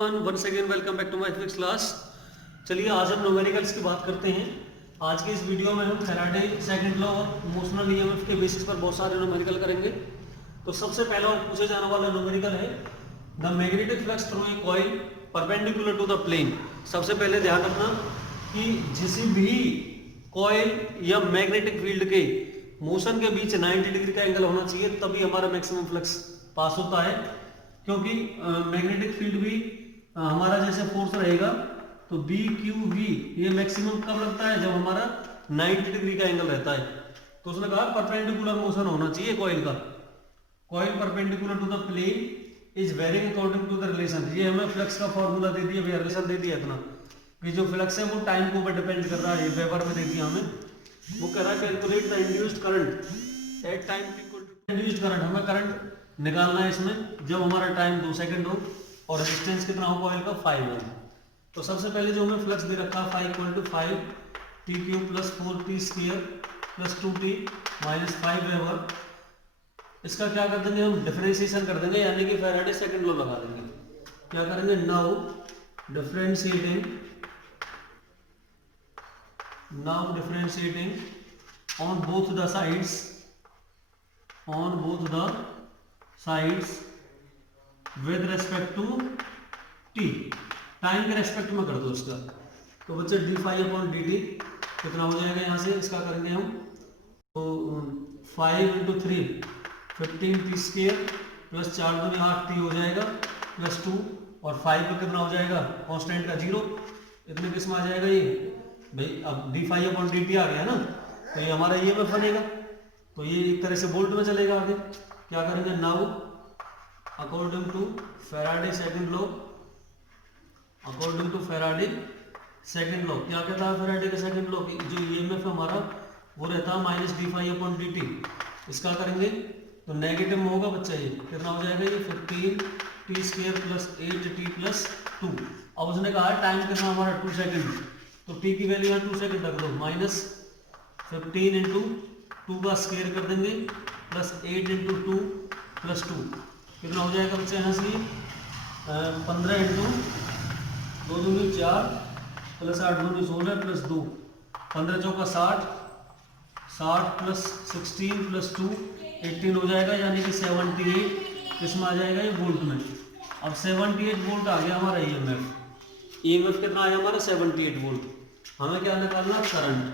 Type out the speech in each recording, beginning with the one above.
Once again welcome back to my physics class. चलिए आज हम न्यूमेरिकल्स की बात करते हैं। आज के इस वीडियो में हम फैराडे सेकंड लॉ और मोशनल ईएमएफ के बेसिस पर बहुत सारे न्यूमेरिकल करेंगे। तो सबसे पहला पूछे जाने वाला न्यूमेरिकल है the magnetic flux through a coil perpendicular to the plane. सबसे पहले ध्यान रखना कि किसी भी कॉइल या मैग्नेटिक फील्ड के मोशन के बीच 90 डिग्री का एंगल होना चाहिए, तभी हमारा मैक्सिमम फ्लक्स पास होता है। क्योंकि मैग्नेटिक फील्ड भी हमारा जैसे फोर्स रहेगा तो बी क्यू वी ये मैक्सिमम कब लगता है, जब हमारा 90 डिग्री का एंगल रहता है। तो उसने कहा परपेंडिकुलर मोशन होना चाहिए कॉइल का। Coil perpendicular to the plane is varying according to the relation. ये हमें फ्लक्स का फॉर्मूला दे दिया, रिलेशन दे दिया इतना कि जो फ्लक्स है वो टाइम के ऊपर डिपेंड कर रहा है, वेबर में दे दिया हमें। वो कह रहा है calculate the induced current at time equal to induced current. हमें करंट निकालना है इसमें जब हमारा टाइम 2 सेकंड हो और रेजिस्टेंस कितना हो कॉइल का 5 ओम। तो सबसे पहले जो हमें फ्लक्स दे रखा है 5 T Q plus 4t square plus 2t minus 5 weber. इसका क्या कर देंगे हम, डिफरेंशिएशन कर देंगे, यानी कि फैराडे सेकंड लॉ लगा देंगे। क्या करेंगे, now differentiating on both the sides with respect to T. Time के रेस्पेक्ट में कर दो इसका। तो बच्चे d5/dt कितना हो जाएगा, यहाँ से इसका करेंगे हम तो 5 × 3 15t स्क्वायर प्लस 4 दूनी 8t हो जाएगा प्लस 2 और 5 का कितना हो जाएगा, कांस्टेंट का 0। इतने किस में आ जाएगा ये भाई, अब d5/dt आ गया ना, तो ये हमारा ईएमएफ बनेगा। तो ये एक तरह से वोल्ट में चलेगा। आगे क्या करेंगे, now according to Faraday second law, क्या कहता है फैराडे के सेकंड लॉ की, जो ईएमएफ हमारा वो रहता है माइनस d5/dt। इसका करेंगे तो नेगेटिव में होगा बच्चा, ये कितना हो जाएगा, ये 15t square plus 8t plus 2। अब उसने कहा टाइम कितना हमारा 2 सेकंड, तो t की वैल्यू यहाँ 2 सेकंड रख दो, माइनस 15 × 2 का स्क्वायर कर देंगे प्लस 8 × 2 प्लस 2 कितना हो जाएगा बच्चे, यहाँ से 15 × 2 दूनी 4 प्लस 8 दूनी 16 प्लस 2 15 चौका 60 प्लस 16 प्लस 2 18 हो जाएगा, यानी कि 78 किसमें आ जाएगा, ये वोल्ट में। अब 78 वोल्ट आ गया हमारा ईएमएफ कितना आया हमारा 78 वोल्ट। हमें क्या निकालना, करंट।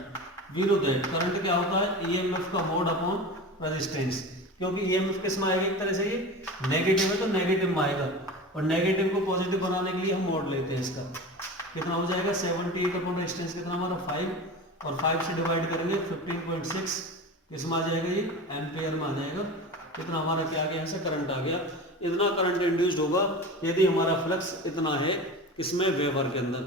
विरुद्ध है करंट क्या होता है, ईएमएफ का मोड अपॉन रेजिस्टेंस। क्योंकि ईएमएफ किस में आएगा, एक तरह से ये नेगेटिव है तो नेगेटिव में आएगा, और नेगेटिव को पॉजिटिव बनाने के लिए हम मोड लेते हैं इसका। कितना हो जाएगा 78 अपॉन रेजिस्टेंस कितना हमारा 5, और 5 से डिवाइड करेंगे 15.6 किस में आ जाएगा, ये एम्पेयर में आ जाएगा। कितना हमारा क्या आ गया, यहाँ से करंट आ गया। इतना करंट इंड्यूस्ड होगा यदि हमारा फ्लक्स इतना है इसमें वेबर के अंदर।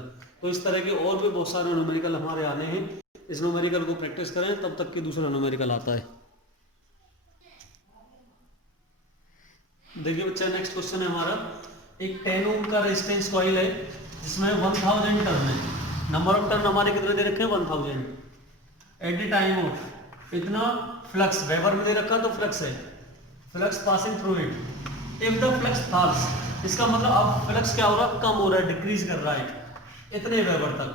तो इस तरह के और भी बहुत सारे न्यूमेरिकल हमारे आने हैं। इस न्यूमेरिकल को प्रैक्टिस करें तब तक कि दूसरा न्यूमेरिकल आता है। देखिए बच्चा, नेक्स्ट क्वेश्चन है हमारा, एक 10 ओम का रेजिस्टेंस कॉइल है जिसमें 1000 टर्न है। नंबर ऑफ टर्न हमारे कितने दे रखे हैं, 1000 एट द टाइम ऑफ इतना फ्लक्स, वेबर में दे रखा तो फ्लक्स है, flux passing through it. If the flux falls, इसका मतलब अब फ्लक्स क्या हो रहा है, कम हो रहा है, डिक्रीज कर रहा है इतने वेबर तक।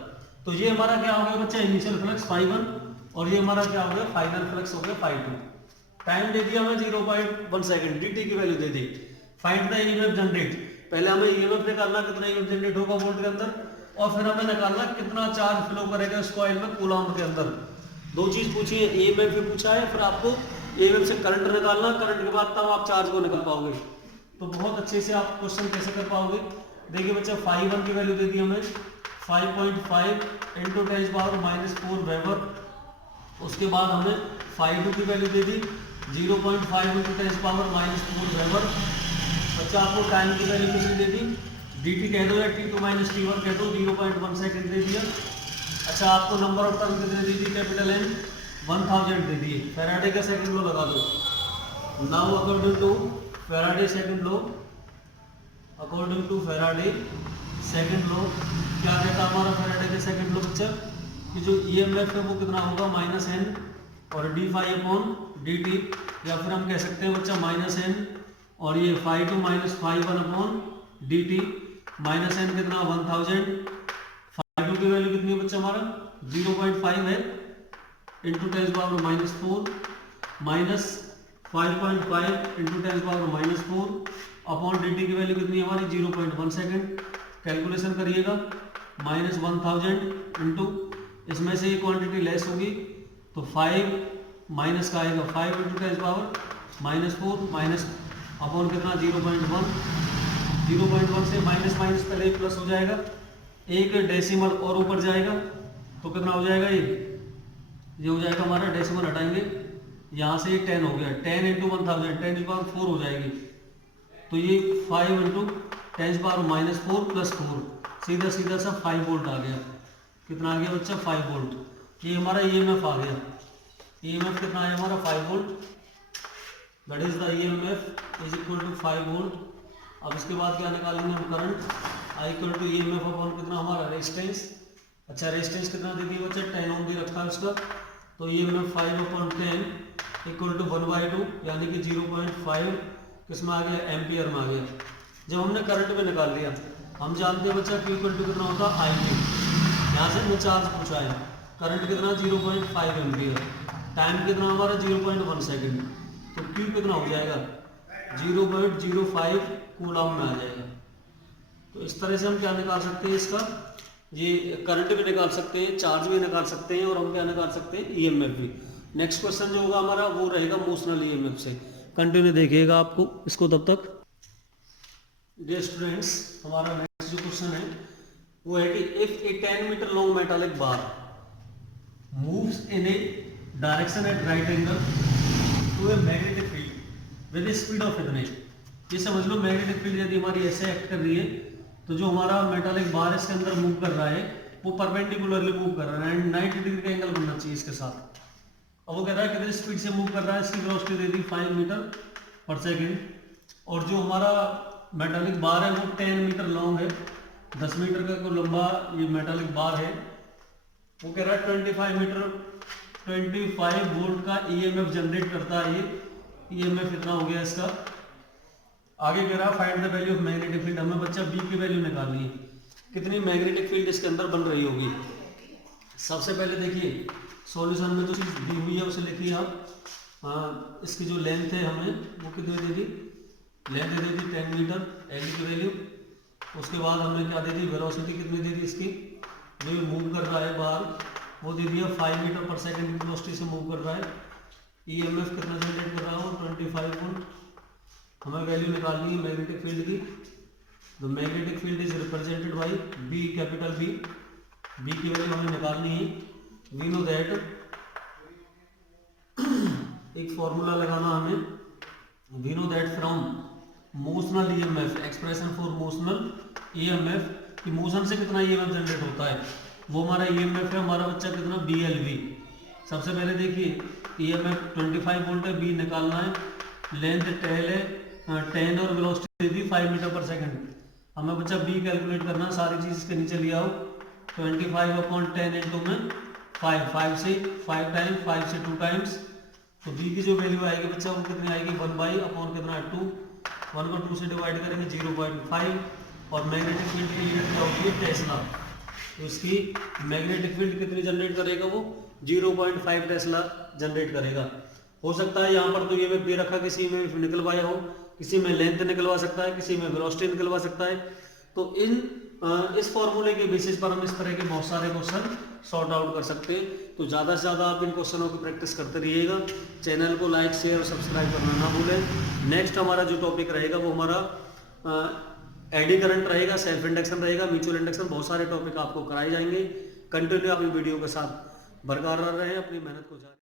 तो ये हमारा क्या हो गया बच्चा, इनिशियल फ्लक्स 5 और ये हमारा क्या हो गया, फाइनल फ्लक्स हो गया 5 टाइम दे दिया हमें 0.1 सेकंड, dt की value they the. Find the EMF generate, पहले हमें ईएमएफ निकालना कितना ईएमएफ जनरेट होगा वोल्ट के अंदर, और फिर हमें निकालना कितना चार्ज फ्लो करेगा इस कॉइल में कूलम्ब के अंदर। दो चीज पूछी है, ईएमएफ भी पूछा है, फिर आपको ईएमएफ से करंट निकालना, करंट के बाद तब आप चार्ज को निकाल पाओगे। तो बहुत अच्छे से आप क्वेश्चन कैसे कर पाओगे। देखिए बच्चा 5 की वैल्यू दे दी हमें 5.5 × 10⁻⁻4 वेबर। उसके बाद हमें 5 की वैल्यू दे दी 0.5 × 10⁻⁻4 वेबर। बच्चा आपको टाइम की वैल्यू कितनी दे दी, dt कह दो या t2 - t1 कह दो, 0.1 सेकंड दे दिया। अच्छा आपको नंबर ऑफ टर्न कितने दे दी, कैपिटल N 1000 दे दिए। फैराडे का सेकंड लॉ लगा दो। Now according to Faraday second law, क्या कहता है हमारा फैराडे का सेकंड लॉ बच्चा, कि जो ईएमएफ है वो कितना होगा -n और d5/dt, या फिर हम कह सकते हैं बच्चा -n और ये 5 to -5 1/dt माइनस n कितना 1000, phi 2 की वैल्यू कितनी है बच्चा हमारा 0.5 है, into 10⁻⁻4 minus 5.5 into 10⁻⁻4 upon dt की वैल्यू कितनी है हमारी 0.1 सेकेंड। कैलकुलेशन करिएगा, माइनस 1000 इंटू इसमें से ये क्वांटिटी लेस होगी तो 5 माइनस का आएगा 5 इंटू 10⁻⁻4 माइनस अपॉन कितना 0.1, 0.1 से माइनस माइनस पहले प्लस हो जाएगा, एक डेसिमल और ऊपर जाएगा तो कितना हो जाएगा ये हो जाएगा हमारा, डेसिमल हटाएंगे यहाँ से, ये 10 हो गया, 10 इंटू 1000 10⁻4 हो जाएगी, तो ये 5 इंटू 10⁻⁻4 प्लस 4 सीधा सीधा सा 5 वोल्ट आ गया। कितना आ गया बच्चा 5 वोल्ट। ये हमारा EMF आ गया, EMF कितना आया हमारा 5 volt, that is the EMF is equal to 5 volt. अब इसके बाद क्या निकालेंगे हम, current I equal to EMF upon कितना हमारा रेजिस्टेंस। अच्छा रेजिस्टेंस कितना दे दिया बच्चा 10 ओम दे रखा है उसका, तो EMF 5/10 इक्वल टू 1/2 यानी कि 0.5 किसमें आ गया एम्पियर में आ गया। जब हमने करंट में निकाल लिया, हम जानते हैं बच्चा Q इक्वल टू कितना होता है I। यहाँ से हमने चार्ज पूछा है, करंट कितना 0.5 एम्पियर, टाइम कितना हमारा 0.1 सेकेंड, तो Q कितना हो जाएगा 0.05 कूलम में आ जाएगा। तो इस तरह से हम क्या निकाल सकते हैं इसका, ये करंट भी निकाल सकते हैं, चार्ज भी निकाल सकते हैं, और हम क्या निकाल सकते हैं EMF भी। नेक्स्ट क्वेश्चन जो होगा हमारा वो रहेगा मोशनल EMF से। कंटिन्यू देखिएगा आपको इसको तब तक। डियर स्टूडेंट्स, हमारा नेक्स्ट जो क्वेश्चन है वो है कि if a 10 meter long metallic bar moves in a direction at right angle to a magnetic field with speed of इतने, ये समझ लो मैग्नेटिक फील्ड यदि हमारी ऐसे एक्ट कर रही है तो जो हमारा मेटालिक बार इसके अंदर मूव कर रहा है वो परपेंडिकुलरली मूव कर रहा है एंड 90 डिग्री का एंगल बनना चाहिए इसके साथ। अब वो कह रहा है कितनी स्पीड से मूव कर रहा है, इसकी वेलोसिटी दे दी 5 मीटर पर सेकेंड, और जो हमारा मेटालिक बार है वो 10 मीटर लॉन्ग है, 10 मीटर का लंबा ये मेटालिक बार है। वो कह रहा है 25 वोल्ट का EMF जनरेट करता है ये, EMF इतना हो गया इसका। आगे कह रहा है find the value of magnetic field, हमें बच्चा B की वैल्यू निकालनी है, कितनी मैग्नेटिक फील्ड इसके अंदर बन रही होगी। सबसे पहले देखिए सॉल्यूशन में जो चीज दी हुई है उसे लिखिए आप। इसकी जो लेंथ है हमें वो कितनी दे दी, लेंथ दे दी 10 मीटर L की वैल्यू। उसके बाद हमने क्या दे दी, वेलोसिटी कितनी दे दी इसकी, जो मूव कर रहा है बाहर वो दे दिया 5 मीटर पर सेकेंड की वेलोसिटी से मूव कर रहा है। EMF कितना जनरेट कर रहा है वो 25 वोल्ट। हमें वैल्यू निकालनी है मैग्नेटिक फील्ड की। The magnetic field is represented by B, capital B की वैल्यू हमें निकालनी है। वी नो दैट, एक फॉर्मूला लगाना हमें, we know that from motional EMF, expression for motional EMF कि मोशन से कितना EMF जनरेट होता है, वो हमारा EMF है हमारा बच्चा कितना BLV। सबसे पहले देखिए EMF 25 वोल्ट है, B निकालना है, लेंथ 10 है, 10 और वेलोसिटी दे दी 5 मीटर पर सेकेंड। हमें बच्चा B कैलकुलेट करना, सारी चीज इसके नीचे लिया हो, 25/10 इंटू में 5 से 5 टाइम, 5 से 2 टाइम्स, तो B की जो वैल्यू आएगी बच्चा वो कितनी आएगी 1/अपॉन कितना 2, 1 को 2 से डिवाइड करेंगे 0.5, और मैग्नेटिक फील्ड की यूनिट क्या होती है टेस्ला, तो इसकी मैग्नेटिक फील्ड कितनी जनरेट करेगा वो 0.5 टेस्ला जनरेट करेगा। हो सकता है यहाँ पर तो ये दे रखा, किसी में निकलवाया हो, किसी में लेंथ निकलवा सकता है, किसी में वेलोसिटी निकलवा सकता है। तो इस फॉर्मूले के बेसिस पर हम इस तरह के बहुत सारे क्वेश्चन सॉर्ट आउट कर सकते हैं। तो ज़्यादा से ज़्यादा आप इन क्वेश्चनों की प्रैक्टिस करते रहिएगा। चैनल को लाइक शेयर और सब्सक्राइब करना ना भूलें। नेक्स्ट हमारा जो टॉपिक रहेगा वो हमारा एडी करंट रहेगा, सेल्फ इंडक्शन रहेगा, म्यूचुअल इंडक्शन, बहुत सारे टॉपिक आपको कराए जाएंगे। कंटिन्यू अपनी वीडियो के साथ बरकरार रहें, अपनी मेहनत को जारी